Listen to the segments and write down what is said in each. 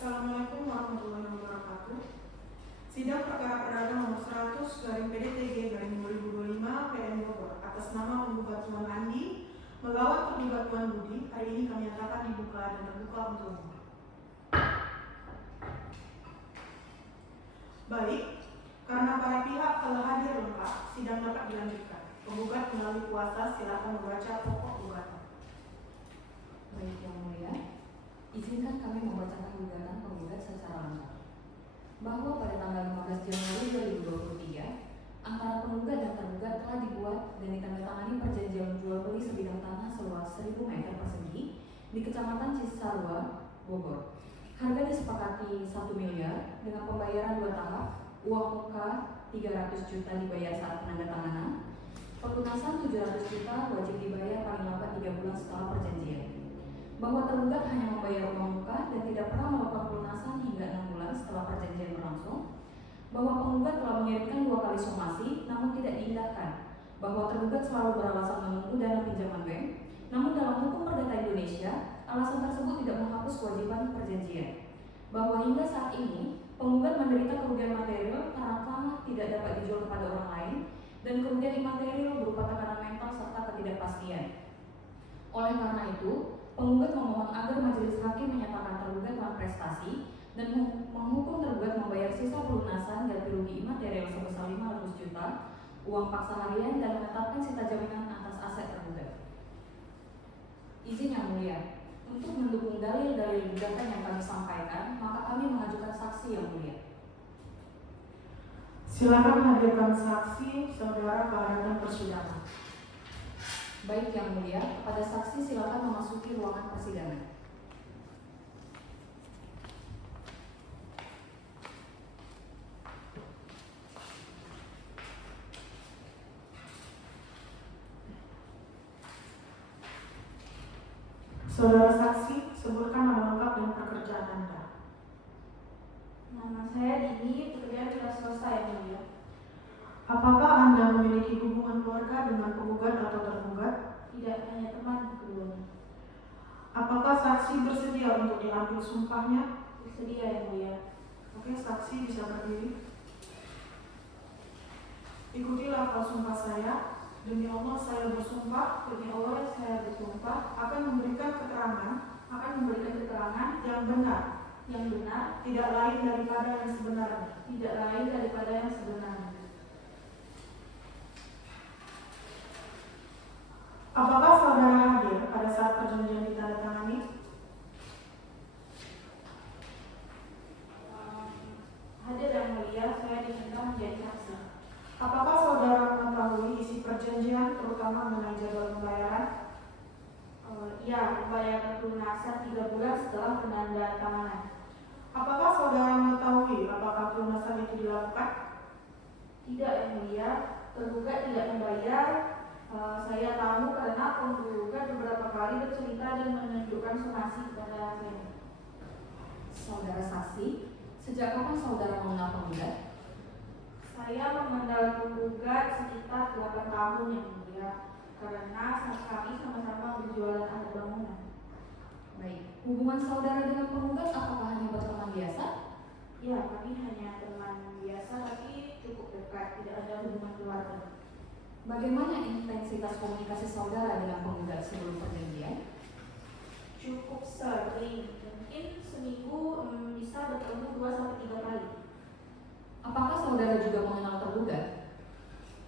Assalamualaikum warahmatullahi wabarakatuh. Sidang perkara perdana nomor 100/PDTG/2025 PN Bogor atas nama penggugat Tuan Andi melawan tergugat Tuan Budi hari ini kami nyatakan dibuka dan terbuka untuk umum. Baik, karena para pihak telah hadir lengkap, sidang dapat dilanjutkan. Penggugat melalui kuasa silakan membaca pokok gugatan. Baik, Yang Mulia, izinkan kami membacakan gugatan penggugat secara lengkap. Bahwa pada tanggal 15 Januari 2023, antara penggugat dan tergugat telah dibuat dan ditandatangani perjanjian jual beli sebidang tanah seluas 1.000 meter persegi di Kecamatan Cisarua, Bogor. Harga disepakati 1 miliar dengan pembayaran 2 tahap, uang muka 300 juta dibayar saat penandatanganan, pelunasan 700 juta wajib dibayar paling lambat 3 bulan setelah perjanjian. Bahwa tergugat hanya membayar uang muka dan tidak pernah melakukan pelunasan hingga 6 bulan setelah perjanjian berlangsung. Bahwa penggugat telah mengirimkan 2 kali somasi namun tidak diindahkan. Bahwa tergugat selalu beralasan menunggu dana pinjaman bank, namun dalam hukum perdata Indonesia, alasan tersebut tidak menghapus kewajiban perjanjian. Bahwa hingga saat ini, penggugat menderita kerugian material karena tanah tidak dapat dijual kepada orang lain dan kerugian imaterial berupa tekanan mental serta ketidakpastian. Oleh karena itu, penggugat memohon agar majelis hakim menyatakan tergugat telah prestasi dan menghukum tergugat membayar sisa pelunasan ganti rugi imaterial sebesar 500 juta, uang paksa harian dan menetapkan sita jaminan atas aset tergugat. Izin Yang Mulia, untuk mendukung dalil-dalil gugatan yang kami sampaikan, maka kami mengajukan saksi Yang Mulia. Silakan hadirkan saksi saudara ke hadapan persidangan. Baik Yang Mulia, kepada saksi silakan memasuki ruangan persidangan. Saudara saksi, sebutkan nama lengkap dan pekerjaan Anda. Nama saya Dini, pekerjaan wira swasta Yang Mulia. Apakah Anda memiliki hubungan keluarga dengan penggugat atau tergugat? Tidak, hanya teman keduanya. Apakah saksi bersedia untuk diambil sumpahnya? Bersedia Yang Mulia. Oke, saksi bisa berdiri. Ikutilah lafaz sumpah saya. Demi Allah saya bersumpah, Demi Allah saya bersumpah akan memberikan keterangan yang benar, tidak lain daripada yang sebenarnya. Apakah saudara hadir pada saat perjanjian ditandatangani? Hadir Yang Mulia, saya diminta menjadi saksi. Apakah saudara mengetahui isi perjanjian, terutama mengenai jadwal pembayaran? Iya, membayar pelunasan 3 bulan setelah penandatanganan. Apakah saudara mengetahui apakah pelunasan itu dilakukan? Tidak Yang Mulia, tergugat tidak membayar. Saya tahu karena penggugat beberapa kali bercerita dan menunjukkan somasi kepada saya. Saudara saksi, sejak kapan saudara mengenal penggugat? Saya mengenal penggugat sekitar 8 tahun Yang Mulia, karena kami sama-sama berjualan alat bangunan. Baik, hubungan saudara dengan penggugat apakah hanya berteman biasa? Ya, kami hanya teman biasa tapi cukup dekat, tidak ada hubungan keluarga. Bagaimana intensitas komunikasi saudara dengan penggugat sebelum perjanjian? Cukup sering, mungkin seminggu bisa bertemu 2-3 kali. Apakah saudara juga mengenal tergugat?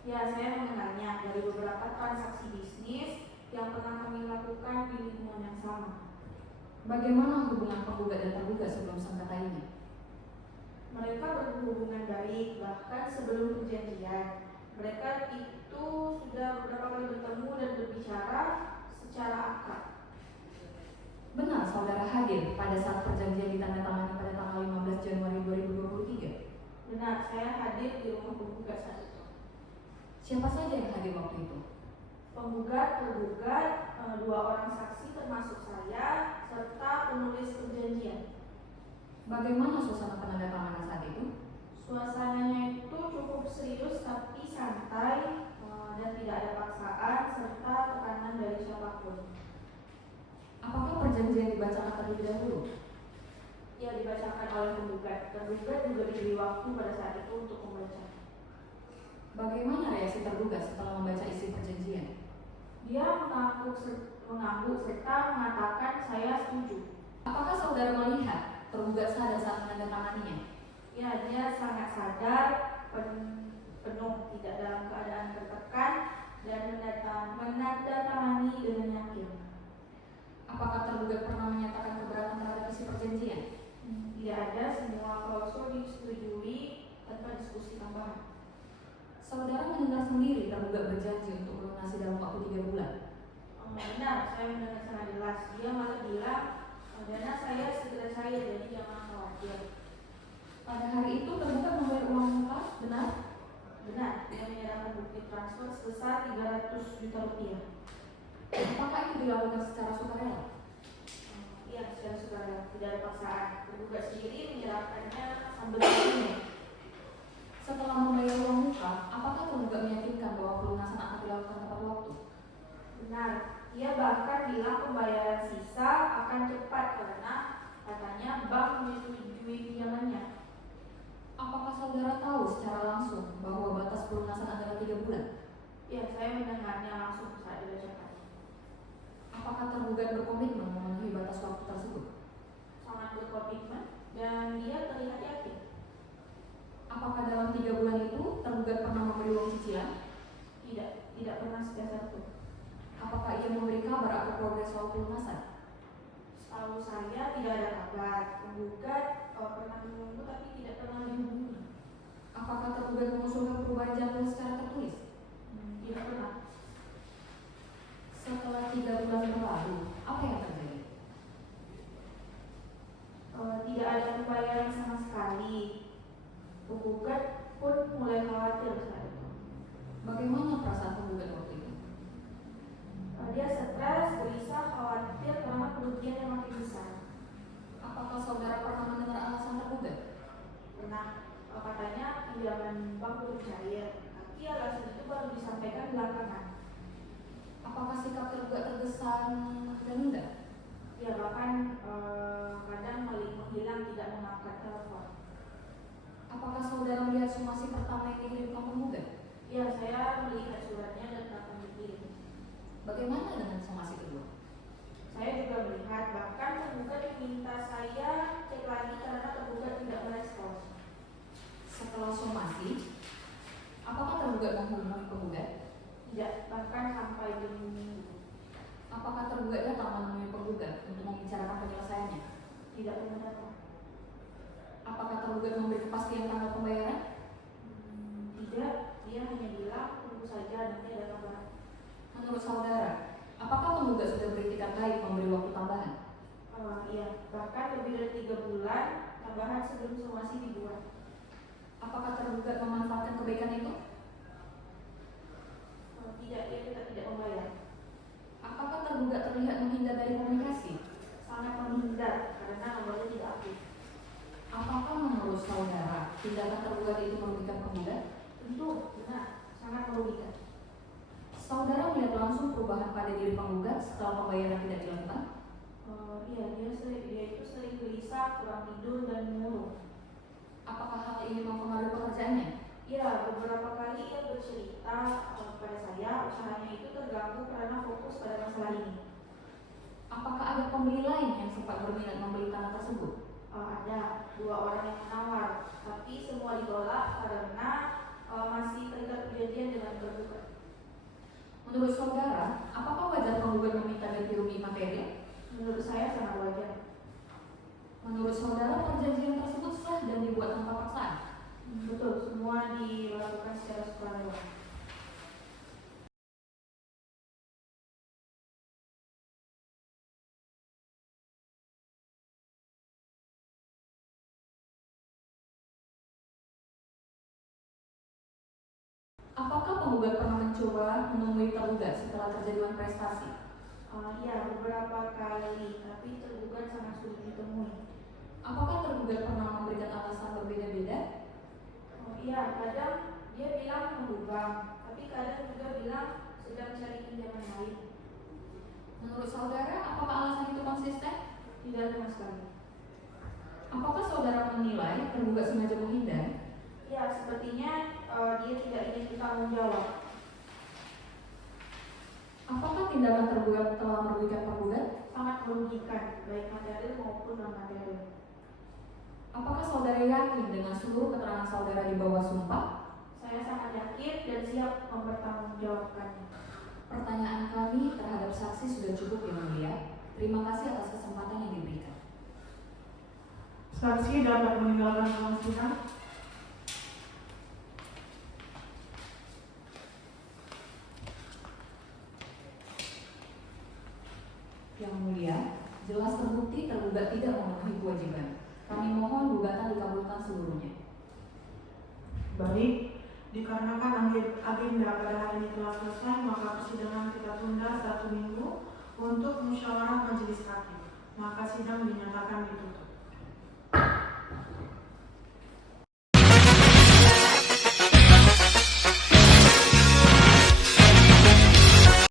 Ya, saya mengenalnya dari beberapa transaksi bisnis yang pernah kami lakukan di lingkungan yang sama. Bagaimana hubungan penggugat dan tergugat sebelum sengketa ini? Mereka berhubungan baik, bahkan sebelum perjanjian. Mereka itu sudah beberapa kali bertemu dan berbicara secara akrab. Benar saudara hadir pada saat perjanjian ditandatangani pada tanggal 15 Januari 2023? Benar, saya hadir di rumah penggugat saat itu. Siapa saja yang hadir waktu itu? Penggugat, tergugat, 2 orang saksi termasuk saya, serta penulis perjanjian. Bagaimana suasana penandatanganan saat itu? Suasananya itu cukup serius tapi santai dan tidak ada paksaan serta tekanan dari siapapun. Apakah perjanjian dibacakan terlebih dahulu? Ya, dibacakan oleh penggugat. Tergugat juga diberi waktu pada saat itu untuk membaca. Bagaimana reaksi tergugat setelah membaca isi perjanjian? Dia mengangguk serta mengatakan saya setuju. Apakah saudara melihat tergugat sadar saat menandatanganinya? Ya, dia sangat sadar, penuh, tidak dalam keadaan tertekan, dan menandatangani dengan yakin. Apakah tergugat pernah menyatakan keberatan terhadap isi perjanjian? Tidak ada, semua klausul disetujui tanpa diskusi tambahan. Saudara mendengar sendiri tergugat berjanji untuk melunasi dalam waktu 3 bulan. Benar, saya mendengar sangat jelas. Dia malah bilang, dana saya segera cair, jadi jangan khawatir. Pada hari itu tergugat membayar uang muka, benar? Benar, dia menyerahkan bukti transfer sebesar 300 juta rupiah. Apakah itu dilakukan secara sukarela? Iya, secara sukarela, tidak ada paksaan. Tergugat sendiri menyerahkannya sambil bertanya. Setelah membayar uang muka, apakah tergugat meyakinkan bahwa pelunasan akan dilakukan tepat waktu? Benar, ia bahkan bilang pembayaran sisa akan cepat karena katanya bank menyetujui pinjamannya. Apakah saudara tahu secara langsung bahwa batas pelunasan adalah 3 bulan? Ya, saya mendengarnya langsung saat dibacakan. Apakah tergugat berkomitmen memenuhi batas waktu tersebut? Sangat berkomitmen dan dia terlihat yakin. Apakah dalam 3 bulan itu tergugat pernah memberi uang cicilan? Tidak pernah sepeser pun. Apakah ia memberi kabar atau progres soal pelunasan? Setahu saya tidak ada kabar. Penggugat pernah menunggu tapi tidak pernah dihubungi. Apakah tergugat mengusulkan perubahan jadwal secara tertulis? Tidak pernah. Setelah 3 bulan berlalu, apa yang terjadi? Tidak ada pembayaran sama sekali. Penggugat pun mulai khawatir saat itu. Bagaimana perasaan tergugat waktu itu? Dia stres, gelisah, khawatir karena kerugian yang makin besar. Apakah saudara pernah mendengar alasan tergugat? Pernah, katanya pinjaman bank belum cair, tapi alasan itu baru disampaikan belakangan. Apakah sikap tergugat terkesan menunda? Ya, bahkan kadang menghilang, tidak mengangkat telepon. Apakah saudara melihat somasi pertama yang dikirimkan penggugat? Ya, saya melihat suratnya dan akan dikirim. Bagaimana dengan somasi kedua? Saya juga melihat, bahkan penggugat meminta saya cek lagi karena tergugat tidak merespons. Setelah somasi, apakah tergugat menghubungi penggugat? Tidak, bahkan sampai berminggu. Apakah tergugat datang menemui penggugat untuk membicarakan penyelesaiannya? Tidak pernah datang. Apakah tergugat memberi kepastian tanggal pembayaran? Tidak, dia hanya bilang tunggu saja nanti ada kabar. Menurut saudara, apakah penggugat sudah beritikat baik memberi waktu tambahan? Iya, bahkan lebih dari 3 bulan tambahan sebelum somasi dibuat. Apakah tergugat memanfaatkan kebaikan itu? Tidak, dia tetap tidak membayar. Apakah tergugat terlihat menghindar dari komunikasi? Sangat menghindar karena nomornya tidak aktif. Apakah menurut saudara tindakan tergugat itu merugikan penggugat? Tentu benar, sangat merugikan. Saudara melihat langsung perubahan pada diri penggugat setelah pembayaran tidak dilakukan? Iya, dia itu sering gelisah, kurang tidur dan murung. Apakah hal ini mempengaruhi pekerjaannya? Ya, beberapa kali ia bercerita pada saya usahanya itu terganggu karena fokus pada masalah ini. Apakah ada pembeli lain yang sempat berminat membeli tanah tersebut? Ada 2 orang yang menawar, tapi semua ditolak karena masih terikat perjanjian dengan tergugat. Menurut saudara, apakah wajar penggugat meminta ganti rugi materi? Menurut saya sangat wajar. Menurut saudara, perjanjian tersebut sah dan dibuat tanpa paksaan? Betul, semua dilakukan secara sukarela. Apakah penggugat pernah mencoba menemui tergugat setelah terjadian prestasi? Ya, beberapa kali, tapi tergugat sangat sulit ditemui. Apakah tergugat pernah memberikan alasan berbeda-beda? Iya, kadang dia bilang menunggu bank, tapi kadang juga bilang sedang cari pinjaman lain. Menurut saudara, apakah alasan itu konsisten? Tidak sama sekali. Apakah saudara menilai tergugat sengaja menghindar? Ya, sepertinya dia tidak ingin bertanggung jawab. Apakah tindakan tergugat telah merugikan penggugat? Sangat merugikan, baik material maupun non material. Apakah saudara yakin dengan seluruh keterangan saudara di bawah sumpah? Saya sangat yakin dan siap mempertanggungjawabkannya. Pertanyaan kami terhadap saksi sudah cukup, Yang Mulia. Terima kasih atas kesempatan yang diberikan. Saksi dapat meninggalkan ruang sidang. Yang Mulia, jelas terbukti tergugat tidak memenuhi kewajiban. Kami mohon gugatan dikabulkan seluruhnya. Baik, dikarenakan agenda pada hari ini telah selesai, maka persidangan kita tunda 1 minggu untuk musyawarah majelis hakim. Maka sidang dinyatakan ditutup.